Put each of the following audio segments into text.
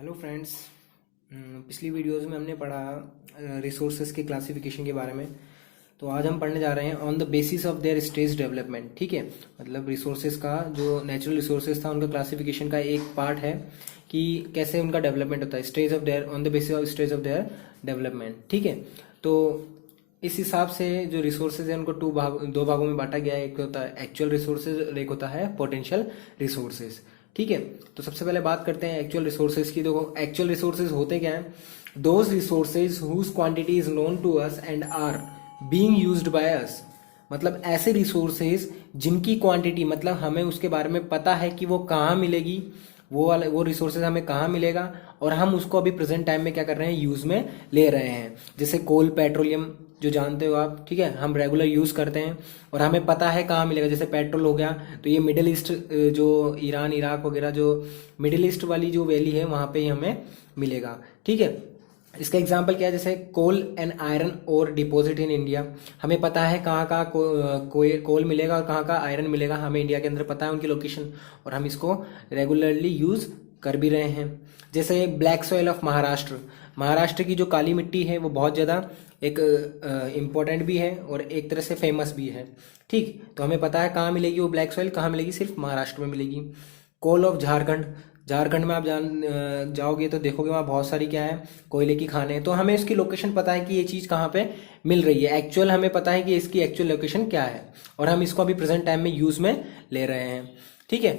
Hello friends. पिछली videos में हमने पढ़ा रिसोर्सेज के क्लासिफिकेशन के बारे में। तो आज हम पढ़ने जा रहे हैं on the basis of their stage development. ठीक है, मतलब रिसोर्सेज का जो नेचुरल रिसोर्सेज था उनका क्लासिफिकेशन का एक पार्ट है कि कैसे उनका डेवलपमेंट होता है, stage of their on the basis of stage of their development. ठीक है, तो इस हिसाब से जो रिसोर्सेज है उनको दो भागों में बांटा गया है। एक होता है एक्चुअल रिसोर्सेज और एक होता है पोटेंशियल रिसोर्सेज। ठीक है, तो सबसे पहले बात करते हैं एक्चुअल रिसोर्सेज की। देखो, एक्चुअल रिसोर्सेज होते क्या हैं? Those resources whose quantity is known to us and are being used by us. मतलब ऐसे रिसोर्सेज जिनकी क्वांटिटी, मतलब हमें उसके बारे में पता है कि वो कहाँ मिलेगी, वो रिसोर्सेज हमें कहाँ मिलेगा और हम उसको अभी प्रेजेंट टाइम में क्या कर रहे हैं, यूज में ले रहे हैं। जैसे कोल, पेट्रोलियम जो जानते हो आप, ठीक है, हम रेगुलर यूज करते हैं और हमें पता है कहाँ मिलेगा। जैसे पेट्रोल हो गया तो ये मिडिल ईस्ट, जो ईरान इराक वगैरह जो मिडिल ईस्ट वाली जो वैली है वहाँ पे ही हमें मिलेगा। ठीक है, इसका एग्जांपल क्या है? जैसे कोल एंड आयरन और डिपॉजिट इन इंडिया। हमें पता है कहाँ कहाँ कोल मिलेगा और कहाँ कहाँ आयरन मिलेगा, हमें इंडिया के अंदर पता है उनकी लोकेशन और हम इसको रेगुलरली यूज कर भी रहे हैं। जैसे black soil of Maharashtra, Maharashtra की जो काली मिट्टी है वो बहुत ज़्यादा एक इम्पोर्टेंट भी है और एक तरह से फेमस भी है। ठीक, तो हमें पता है कहाँ मिलेगी वो ब्लैक सॉइल, कहाँ मिलेगी? सिर्फ महाराष्ट्र में मिलेगी। कोल ऑफ झारखंड, झारखंड में आप जाओगे तो देखोगे वहाँ बहुत सारी क्या है, कोयले की खानें हैं। तो हमें इसकी लोकेशन पता है कि ये चीज़ कहाँ पे मिल रही है, एक्चुअल हमें पता है कि इसकी एक्चुअल लोकेशन क्या है और हम इसको अभी प्रेजेंट टाइम में यूज़ में ले रहे हैं। ठीक है,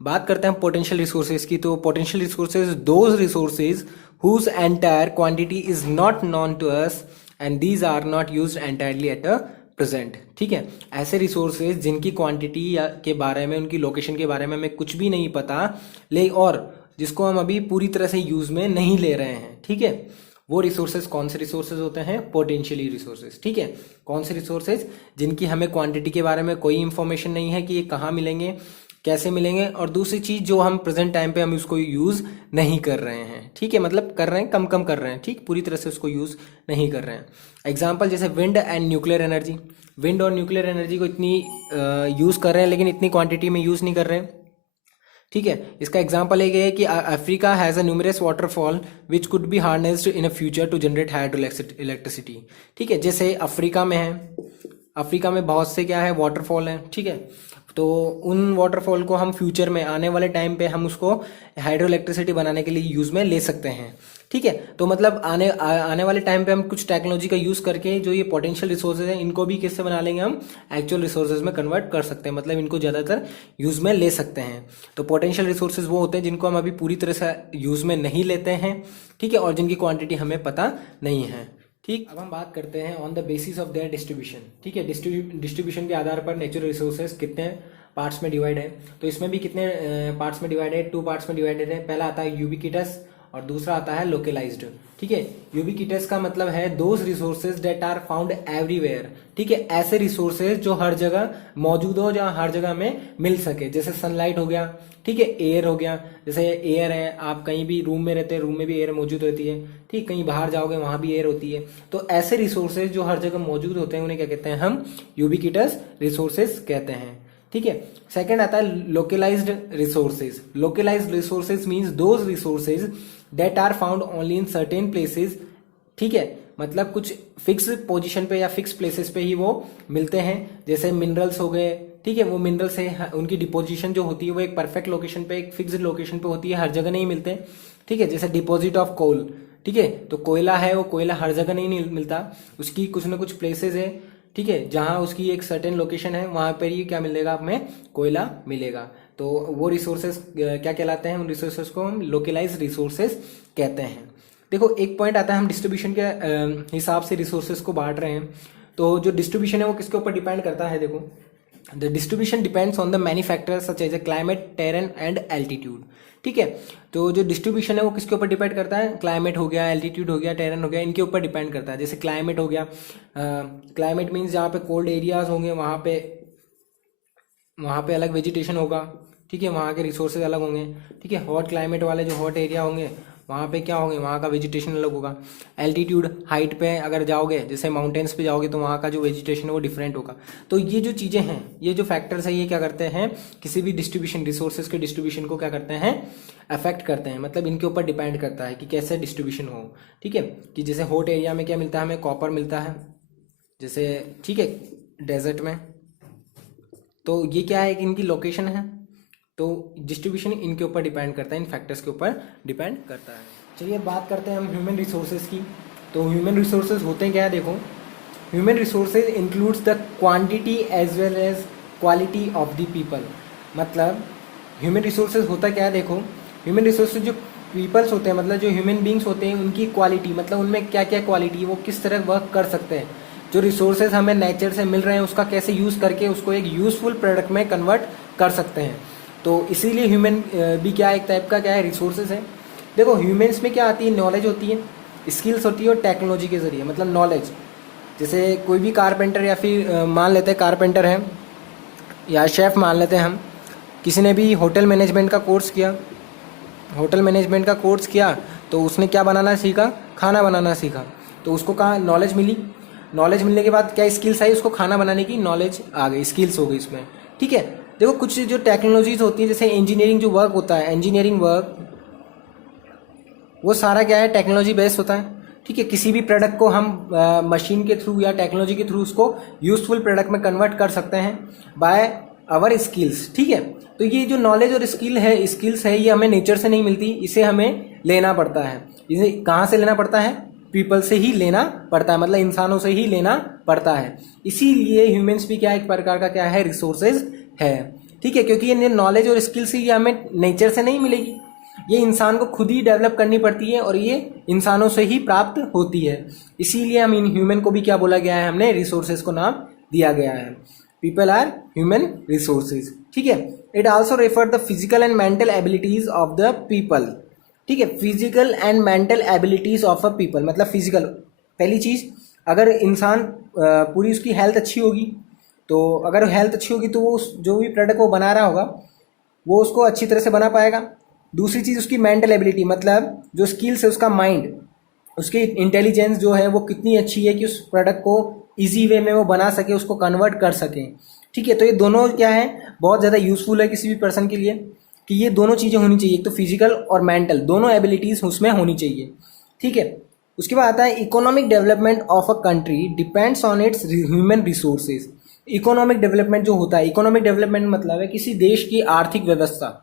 बात करते हैं पोटेंशियल रिसोर्सेज की। तो potential resources those resources whose entire quantity is not known to us and these are not used entirely at a present. ठीक है, ऐसे रिसोर्सेज जिनकी क्वांटिटी या के बारे में, उनकी लोकेशन के बारे में हमें कुछ भी नहीं पता, ले और जिसको हम अभी पूरी तरह से यूज में नहीं ले रहे हैं। ठीक है, वो रिसोर्सेज कौन से रिसोर्सेज होते हैं? Potentially resources. ठीक है, कौन से रिसोर्सेज? जिनकी हमें क्वांटिटी के बारे में कोई इंफॉर्मेशन नहीं है कि ये कहाँ मिलेंगे, कैसे मिलेंगे, और दूसरी चीज़ जो हम प्रेजेंट टाइम पे हम उसको यूज़ नहीं कर रहे हैं। ठीक है, मतलब कर रहे हैं, कम कम कर रहे हैं। ठीक, पूरी तरह से उसको यूज़ नहीं कर रहे हैं। एग्जाम्पल जैसे wind and nuclear energy. Wind और न्यूक्लियर एनर्जी को इतनी यूज़ कर रहे हैं लेकिन इतनी क्वांटिटी में यूज़ नहीं कर रहे हैं। ठीक है, इसका एग्जाम्पल एक है कि Africa has a numerous waterfall which could be harnessed in a future to generate hydro electricity. ठीक है, जैसे अफ्रीका में है, अफ्रीका में बहुत से क्या है, वाटरफॉल हैं। ठीक है, तो उन वाटरफॉल को हम फ्यूचर में आने वाले टाइम पे हम उसको हाइड्रो इलेक्ट्रिसिटी बनाने के लिए यूज़ में ले सकते हैं। ठीक है, तो मतलब आने वाले टाइम पे हम कुछ टेक्नोलॉजी का यूज़ करके जो ये पोटेंशियल रिसोर्सेज हैं इनको भी किससे बना लेंगे, हम एक्चुअल रिसोर्सेज में कन्वर्ट कर सकते हैं, मतलब इनको ज़्यादातर यूज़ में ले सकते हैं। तो पोटेंशियल रिसोर्सेज वो होते हैं जिनको हम अभी पूरी तरह से यूज़ में नहीं लेते हैं। ठीक है, और जिनकी क्वांटिटी हमें पता नहीं है। ठीक, अब हम बात करते हैं on the basis of their distribution. ठीक है, डिस्ट्रीब्यूशन के आधार पर नेचुरल रिसोर्सेज कितने पार्ट्स में डिवाइड है। तो इसमें भी कितने पार्ट्स में डिवाइड है? 2 पार्ट्स में डिवाइडेड है। पहला आता है यूबिक्विटस और दूसरा आता है लोकलाइज्ड। ठीक है, यूबिक्विटस का मतलब है those resources that are found everywhere. ठीक है, ऐसे रिसोर्सेज जो हर जगह मौजूद हो, जहाँ हर जगह में मिल सके। जैसे सनलाइट हो गया, ठीक है, एयर हो गया। जैसे एयर है, आप कहीं भी रूम में रहते हैं, रूम में भी एयर मौजूद रहती है। ठीक, कहीं बाहर जाओगे वहां भी एयर होती है। तो ऐसे रिसोर्सेज जो हर जगह मौजूद होते हैं उन्हें क्या कहते हैं? हम यूबिक्विटस रिसोर्सेज कहते हैं। ठीक है, सेकंड आता है localised resources. Localised resources means those resources that are found only in certain places. ठीक है, मतलब कुछ फिक्स पोजीशन पे या फिक्स प्लेसेस पे ही वो मिलते हैं। जैसे मिनरल्स हो गए, ठीक है, वो मिनरल्स है, उनकी डिपोजिशन जो होती है वो एक परफेक्ट लोकेशन पे, एक फिक्स्ड लोकेशन पे होती है, हर जगह नहीं मिलते। ठीक है, जैसे डिपॉजिट ऑफ कोल। ठीक है, तो कोयला है, वो कोयला हर जगह नहीं मिलता, उसकी कुछ ना कुछ प्लेसेस है। ठीक है, जहां उसकी एक सर्टेन लोकेशन है वहां पर ही क्या मिलेगा, हमें कोयला मिलेगा। तो वो रिसोर्सेज क्या कहलाते हैं? उन रिसोर्सेज को हम लोकलाइज्ड रिसोर्सेज कहते हैं। देखो, एक पॉइंट आता है, हम डिस्ट्रीब्यूशन के हिसाब से रिसोर्सेज को बांट रहे हैं। तो जो डिस्ट्रीब्यूशन है वो किसके ऊपर डिपेंड करता है? देखो, the distribution depends on the many factors such as a climate, terrain and altitude. ठीक है, तो जो डिस्ट्रीब्यूशन है वो किसके ऊपर डिपेंड करता है? क्लाइमेट हो गया, एल्टीट्यूड हो गया, टेरेन हो गया, इनके ऊपर डिपेंड करता है। जैसे क्लाइमेट हो गया, क्लाइमेट मीन्स जहाँ पे कोल्ड एरियाज होंगे वहाँ पे अलग वेजिटेशन होगा। ठीक है, वहाँ के रिसोर्सेज अलग होंगे। ठीक है, हॉट क्लाइमेट वाले जो हॉट एरिया होंगे वहाँ पे क्या होंगे, वहाँ का वेजिटेशन अलग होगा। एल्टीट्यूड, हाइट पे अगर जाओगे, जैसे माउंटेन्स पे जाओगे तो वहाँ का जो वेजिटेशन है वो डिफरेंट होगा। तो ये जो चीज़ें हैं, ये जो फैक्टर्स है, ये क्या करते हैं, किसी भी डिस्ट्रीब्यूशन, रिसोर्सेज के डिस्ट्रीब्यूशन को क्या करते हैं, अफेक्ट करते हैं। मतलब इनके ऊपर डिपेंड करता है कि कैसे डिस्ट्रीब्यूशन हो। ठीक है, कि जैसे हॉट एरिया में क्या मिलता है, हमें कॉपर मिलता है, जैसे ठीक है डेजर्ट में। तो ये क्या है कि इनकी लोकेशन है, तो डिस्ट्रीब्यूशन इनके ऊपर डिपेंड करता है, इन फैक्टर्स के ऊपर डिपेंड करता है। चलिए बात करते हैं हम ह्यूमन रिसोर्सेज की। तो ह्यूमन रिसोर्सेज होते हैं क्या है, देखो, human resources includes the quantity as well as quality of the people. मतलब ह्यूमन रिसोर्सेज होता क्या है, देखो, ह्यूमन रिसोर्सेज जो पीपल्स होते हैं, मतलब जो ह्यूमन बींग्स होते हैं, उनकी क्वालिटी, मतलब उनमें क्या क्या क्वालिटी है, वो किस तरह वर्क कर सकते हैं, जो रिसोर्सेज हमें नेचर से मिल रहे हैं उसका कैसे यूज़ करके उसको एक यूजफुल प्रोडक्ट में कन्वर्ट कर सकते हैं। तो इसीलिए ह्यूमन भी क्या एक टाइप का क्या है, रिसोर्सेज है। देखो ह्यूमन्स में क्या आती है, नॉलेज होती है, स्किल्स होती है और टेक्नोलॉजी के जरिए। मतलब नॉलेज, जैसे कोई भी कारपेंटर या फिर मान लेते हैं कारपेंटर है या शेफ़ मान लेते हैं हम, किसी ने भी होटल मैनेजमेंट का कोर्स किया, होटल मैनेजमेंट का कोर्स किया तो उसने क्या बनाना सीखा, खाना बनाना सीखा। तो उसको कहाँ नॉलेज मिली, नॉलेज मिलने के बाद क्या स्किल्स आई, उसको खाना बनाने की नॉलेज आ गई, स्किल्स हो गई इसमें। ठीक है, देखो कुछ जो टेक्नोलॉजीज होती है, जैसे इंजीनियरिंग जो वर्क होता है, इंजीनियरिंग वर्क वो सारा क्या है, टेक्नोलॉजी बेस्ड होता है। ठीक है, किसी भी प्रोडक्ट को हम मशीन के थ्रू या टेक्नोलॉजी के थ्रू उसको यूजफुल प्रोडक्ट में कन्वर्ट कर सकते हैं बाय आवर स्किल्स। ठीक है, तो ये जो नॉलेज और स्किल्स है, ये हमें नेचर से नहीं मिलती, इसे हमें लेना पड़ता है। इसे कहाँ से लेना पड़ता है, पीपल से ही लेना पड़ता है, मतलब इंसानों से ही लेना पड़ता है। इसीलिए ह्यूमंस भी क्या एक प्रकार का क्या है, रिसोर्सेज है। ठीक है, क्योंकि ये नॉलेज और स्किल्स ही हमें नेचर से नहीं मिलेगी, ये इंसान को खुद ही डेवलप करनी पड़ती है और ये इंसानों से ही प्राप्त होती है। इसीलिए हम इन ह्यूमन को भी क्या बोला गया है, हमने रिसोर्सेज को नाम दिया गया है। People are human resources. ठीक है, it also refer the physical and mental abilities of the people. ठीक है, physical and mental abilities of a people, मतलब फिजिकल, पहली चीज, अगर इंसान पूरी उसकी हेल्थ अच्छी होगी, तो अगर हेल्थ अच्छी होगी तो वो जो भी प्रोडक्ट वो बना रहा होगा वो उसको अच्छी तरह से बना पाएगा। दूसरी चीज़ उसकी मेंटल एबिलिटी, मतलब जो स्किल्स है, उसका माइंड, उसकी इंटेलिजेंस जो है वो कितनी अच्छी है कि उस प्रोडक्ट को इजी वे में वो बना सके, उसको कन्वर्ट कर सके। ठीक है, तो ये दोनों क्या है, बहुत ज़्यादा यूजफुल है किसी भी पर्सन के लिए कि ये दोनों चीज़ें होनी चाहिए, एक तो फिजिकल और मेंटल, दोनों एबिलिटीज़ उसमें होनी चाहिए। ठीक है, उसके बाद आता है economic development of a country depends on it's human resources. Economic development जो होता है, इकोनॉमिक डेवलपमेंट मतलब है किसी देश की आर्थिक व्यवस्था,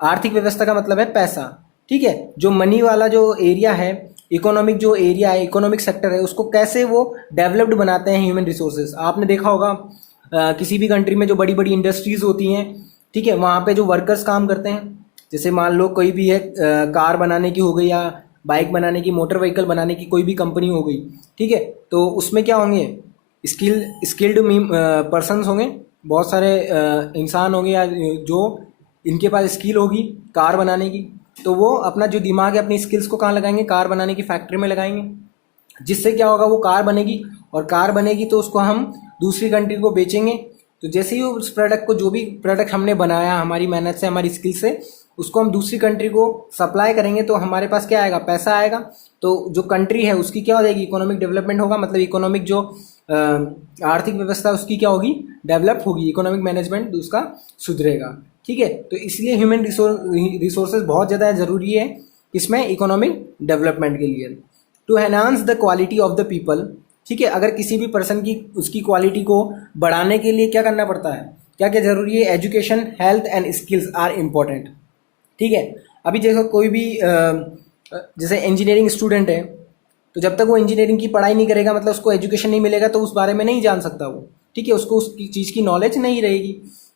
आर्थिक व्यवस्था का मतलब है पैसा। ठीक है, जो मनी वाला जो एरिया है, इकोनॉमिक जो एरिया है, इकोनॉमिक सेक्टर है, उसको कैसे वो डेवलप्ड बनाते हैं ह्यूमन रिसोर्सेज। आपने देखा होगा किसी भी कंट्री में जो बड़ी बड़ी इंडस्ट्रीज होती हैं, ठीक है, वहाँ पे जो वर्कर्स काम करते हैं, जैसे मान लो कोई भी है कार बनाने की हो गई या बाइक बनाने की, मोटर व्हीकल बनाने की कोई भी कंपनी हो गई। ठीक है, तो उसमें क्या होंगे, स्किल्ड पर्सनस होंगे, बहुत सारे इंसान होंगे या जो इनके पास स्किल होगी कार बनाने की, तो वो अपना जो दिमाग है, अपनी स्किल्स को कहाँ लगाएंगे, कार बनाने की फैक्ट्री में लगाएंगे, जिससे क्या होगा, वो कार बनेगी, और कार बनेगी तो उसको हम दूसरी कंट्री को बेचेंगे। तो जैसे ही उस प्रोडक्ट को, जो भी प्रोडक्ट हमने बनाया हमारी मेहनत से, हमारी स्किल से, उसको हम दूसरी कंट्री को सप्लाई करेंगे, तो हमारे पास क्या आएगा, पैसा आएगा। तो जो कंट्री है उसकी क्या हो जाएगी, इकोनॉमिक डेवलपमेंट होगा, मतलब इकोनॉमिक जो आर्थिक व्यवस्था उसकी क्या होगी, डेवलप होगी, इकोनॉमिक मैनेजमेंट उसका सुधरेगा। ठीक है, तो इसलिए ह्यूमन रिसोर्सेज बहुत ज़्यादा ज़रूरी है इसमें, इकोनॉमिक डेवलपमेंट के लिए, to enhance the quality of the people. ठीक है, अगर किसी भी पर्सन की उसकी क्वालिटी को बढ़ाने के लिए क्या करना पड़ता है, क्या क्या जरूरी है, education, health and skills are important. ठीक है, अभी देखो कोई भी जैसे इंजीनियरिंग स्टूडेंट है, तो जब तक वो इंजीनियरिंग की पढ़ाई नहीं करेगा, मतलब उसको एजुकेशन नहीं मिलेगा, तो उस बारे में नहीं जान सकता वो। ठीक है, उसको उस चीज़ की नॉलेज नहीं रहेगी,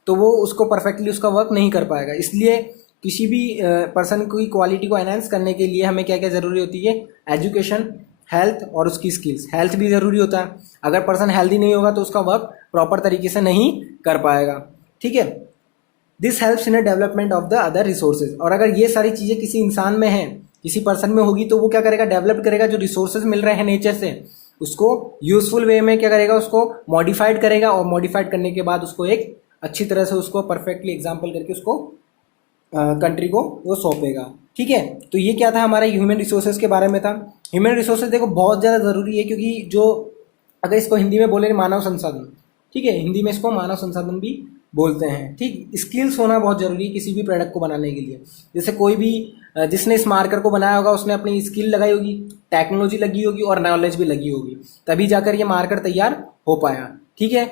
तो वो उसको परफेक्टली उसका वर्क नहीं कर पाएगा। इसलिए किसी भी पर्सन की क्वालिटी को एनहांस करने के लिए हमें क्या क्या ज़रूरी होती है, एजुकेशन, हेल्थ और उसकी स्किल्स। हेल्थ भी ज़रूरी होता है, अगर पर्सन हेल्दी नहीं होगा तो उसका वर्क प्रॉपर तरीके से नहीं कर पाएगा। ठीक है, this helps in a development of the other resources. और अगर ये सारी चीज़ें किसी इंसान में हैं, किसी पर्सन में होगी, तो वो क्या करेगा, डेवलप करेगा, जो रिसोर्सेज मिल रहे हैं नेचर से उसको यूजफुल वे में क्या करेगा, उसको मॉडिफाइड करेगा, और मॉडिफाइड करने के बाद उसको एक अच्छी तरह से उसको परफेक्टली एग्जाम्पल करके उसको कंट्री को वो सौंपेगा। ठीक ठीक है। तो ये क्या था, हमारा ह्यूमन रिसोर्सेज के बारे में था। ह्यूमन रिसोर्सेज देखो बहुत ज़्यादा ज़रूरी है, क्योंकि जो अगर इसको हिंदी में बोले मानव संसाधन, ठीक है, हिंदी में इसको मानव संसाधन भी बोलते हैं। ठीक, स्किल्स होना बहुत ज़रूरी है किसी भी प्रोडक्ट को बनाने के लिए। जैसे कोई भी जिसने इस मार्कर को बनाया होगा उसने अपनी स्किल लगाई होगी, टेक्नोलॉजी लगी होगी और नॉलेज भी लगी होगी, तभी जाकर ये मार्कर तैयार हो पाया। ठीक है,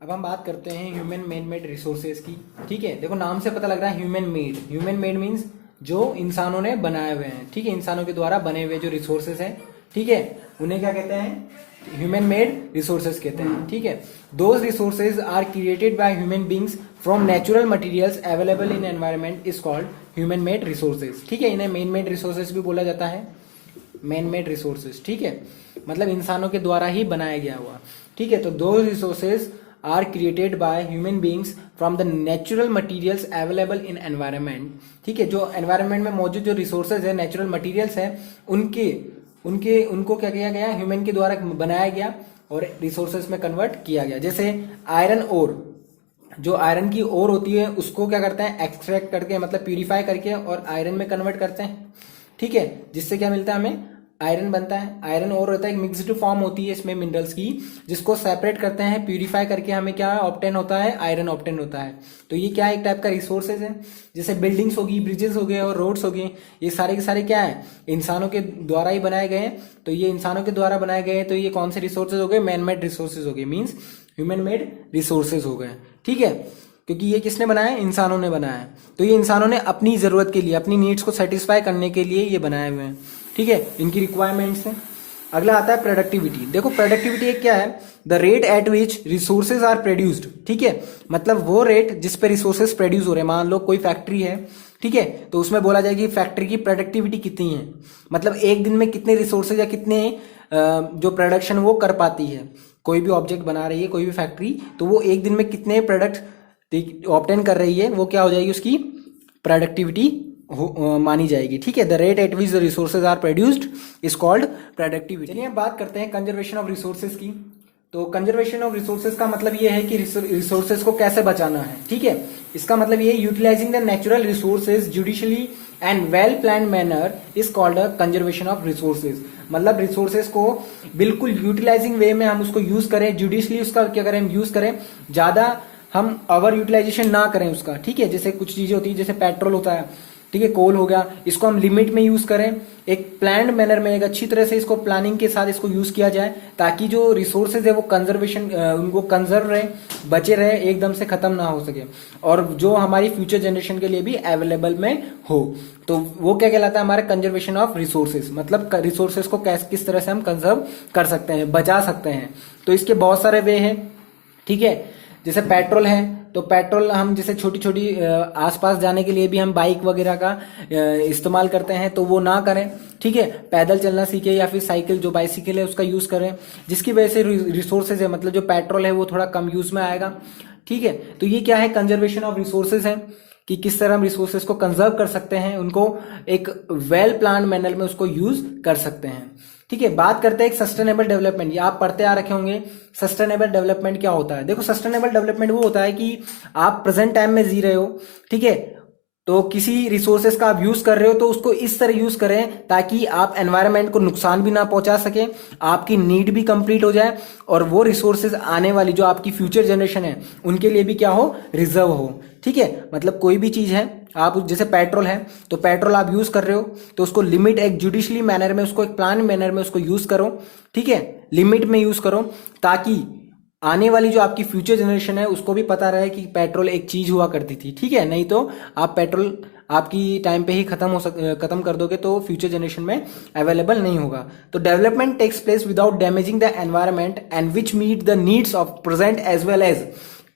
अब हम बात करते हैं ह्यूमन मेड मेड रिसोर्सेज की। ठीक है, देखो नाम से पता लग रहा है human made. Human made means जो इंसानों ने बनाए हुए हैं। ठीक है, इंसानों के द्वारा बने हुए जो रिसोर्सेज हैं, ठीक है, उन्हें क्या कहते हैं, ह्यूमन मेड रिसोर्सेज कहते हैं। ठीक है, those resources are created by human beings from natural materials available in environment is called human made resources. ठीक है, इन्हें मेन मेड रिसोर्सेज भी बोला जाता है, मैन मेड रिसोर्सेज। ठीक है, मतलब इंसानों के द्वारा ही बनाया गया हुआ। ठीक है, तो दो resources are created by human beings from the natural materials available in environment. ठीक है, जो एनवायरनमेंट में मौजूद जो रिसोर्सेज है, नेचुरल मटीरियल्स है, उनको क्या किया गया, ह्यूमन के द्वारा बनाया गया और रिसोर्सेज में कन्वर्ट किया गया। जैसे आयरन ओर, जो आयरन की ओर होती है उसको क्या करते हैं, एक्सट्रैक्ट करके मतलब प्यूरिफाई करके और आयरन में कन्वर्ट करते हैं। ठीक है, जिससे क्या मिलता है, हमें आयरन बनता है। आयरन ओर होता है, एक मिक्स्ड फॉर्म होती है इसमें मिनरल्स की, जिसको सेपरेट करते हैं, प्यूरिफाई करके हमें क्या ऑब्टेन होता है, आयरन ऑब्टेन होता है। तो ये क्या एक टाइप का रिसोर्सेज है। जैसे बिल्डिंग्स होगी, ब्रिजेस हो गए और रोड्स हो गए, ये सारे के सारे क्या है, इंसानों के द्वारा ही बनाए गए हैं। तो ये इंसानों के द्वारा बनाए गए हैं, तो ये कौन से रिसोर्सेज हो गए, मैन मेड रिसोर्सेज हो गए, मीन्स ह्यूमन मेड रिसोर्सेज हो गए। ठीक है, क्योंकि ये किसने बनाया है, इंसानों ने बनाया है। तो ये इंसानों ने अपनी जरूरत के लिए, अपनी नीड्स को सेटिस्फाई करने के लिए ये बनाए हुए हैं। ठीक है, इनकी रिक्वायरमेंट्स हैं। अगला आता है प्रोडक्टिविटी। देखो प्रोडक्टिविटी एक क्या है, the rate at which resources are produced. ठीक है, मतलब वो रेट जिस पे रिसोर्सेज प्रोड्यूस हो रहे हैं। मान लो कोई फैक्ट्री है, ठीक है, तो उसमें बोला जाए कि फैक्ट्री की प्रोडक्टिविटी कितनी है, मतलब एक दिन में कितने रिसोर्सेज या कितने जो प्रोडक्शन वो कर पाती है। कोई भी ऑब्जेक्ट बना रही है कोई भी फैक्ट्री, तो वो एक दिन में कितने प्रोडक्ट ऑब्टेन कर रही है, वो क्या हो जाएगी, उसकी प्रोडक्टिविटी मानी जाएगी। ठीक है, the rate at which the resources are produced is called productivity. चलिए अब बात करते हैं कंजर्वेशन ऑफ रिसोर्सेज की। तो कंजर्वेशन ऑफ रिसोर्सेज का मतलब ये है कि रिसोर्सेज को कैसे बचाना है। ठीक है, इसका मतलब ये utilising the natural resources judiciously and well plan manner is called a conservation of resources. मतलब रिसोर्सेज को बिल्कुल यूटिलाइजिंग वे में हम उसको यूज करें, जुडिशली उसका क्या करें, हम यूज करें, ज्यादा हम ओवर यूटिलाइजेशन ना करें उसका। ठीक है, जैसे कुछ चीजें होती है, जैसे पेट्रोल होता है, ठीक है, कोल हो गया, इसको हम लिमिट में यूज करें, एक प्लान्ड मैनर में, एक अच्छी तरह से इसको प्लानिंग के साथ इसको यूज किया जाए, ताकि जो रिसोर्सेज है वो कंजर्वेशन, उनको कंजर्व रहे, बचे रहे, एकदम से खत्म ना हो सके, और जो हमारी फ्यूचर जनरेशन के लिए भी अवेलेबल में हो। तो वो क्या कहलाता है, हमारे कंजर्वेशन ऑफ रिसोर्सेज। मतलब रिसोर्सेज को किस तरह से हम कंजर्व कर सकते हैं, बचा सकते हैं। तो इसके बहुत सारे वे हैं। ठीक है, जैसे पेट्रोल है, तो पेट्रोल हम जैसे छोटी छोटी आसपास जाने के लिए भी हम बाइक वगैरह का इस्तेमाल करते हैं, तो वो ना करें। ठीक है, पैदल चलना सीखे या फिर साइकिल, जो बाइसिकल है उसका यूज करें, जिसकी वजह से रिसोर्सेज है, मतलब जो पेट्रोल है वो थोड़ा कम यूज में आएगा। ठीक है, तो ये क्या है, कंजर्वेशन ऑफ रिसोर्सेज है, कि किस तरह हम रिसोर्सेज को कंजर्व कर सकते हैं, उनको एक वेल प्लान मैनर में उसको यूज कर सकते हैं। ठीक है, बात करते हैं एक सस्टेनेबल डेवलपमेंट। ये आप पढ़ते आ रखे होंगे, सस्टेनेबल डेवलपमेंट क्या होता है। देखो सस्टेनेबल डेवलपमेंट वो होता है कि आप प्रेजेंट टाइम में जी रहे हो, ठीक है, तो किसी रिसोर्सेज का आप यूज कर रहे हो, तो उसको इस तरह यूज करें ताकि आप एनवायरनमेंट को नुकसान भी ना पहुंचा सके, आपकी नीड भी कंप्लीट हो जाए, और वो रिसोर्सेज आने वाली जो आपकी फ्यूचर जनरेशन है उनके लिए भी क्या हो, रिजर्व हो। ठीक है, मतलब कोई भी चीज है, आप जैसे पेट्रोल है, तो पेट्रोल आप यूज कर रहे हो, तो उसको लिमिट, एक जुडिशली मैनर में, उसको एक प्लान मैनर में उसको यूज करो। ठीक है, लिमिट में यूज करो, ताकि आने वाली जो आपकी फ्यूचर जनरेशन है उसको भी पता रहे कि पेट्रोल एक चीज हुआ करती थी। ठीक है, नहीं तो आप पेट्रोल आपकी टाइम पे ही खत्म कर दोगे, तो फ्यूचर जनरेशन में अवेलेबल नहीं होगा। तो development takes place without damaging the environment and which meet the needs of present as well as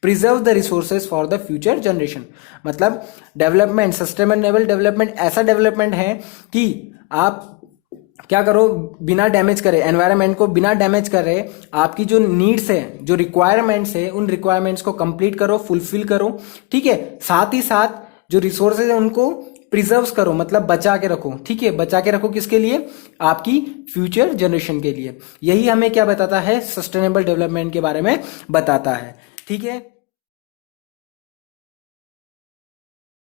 preserve the resources for the future generation. मतलब डेवलपमेंट, सस्टेनेबल डेवलपमेंट ऐसा डेवलपमेंट है कि आप क्या करो, बिना डैमेज करे एनवायरनमेंट को, बिना डैमेज करे आपकी जो नीड्स है, जो रिक्वायरमेंट्स है, उन रिक्वायरमेंट्स को कंप्लीट करो, फुलफिल करो। ठीक है, साथ ही साथ जो रिसोर्सेज है उनको प्रिजर्व करो, मतलब बचा के रखो। ठीक है, बचा के रखो किसके लिए, आपकी फ्यूचर जनरेशन के लिए। यही हमें क्या बताता है, सस्टेनेबल डेवलपमेंट के बारे में बताता है। ठीक है।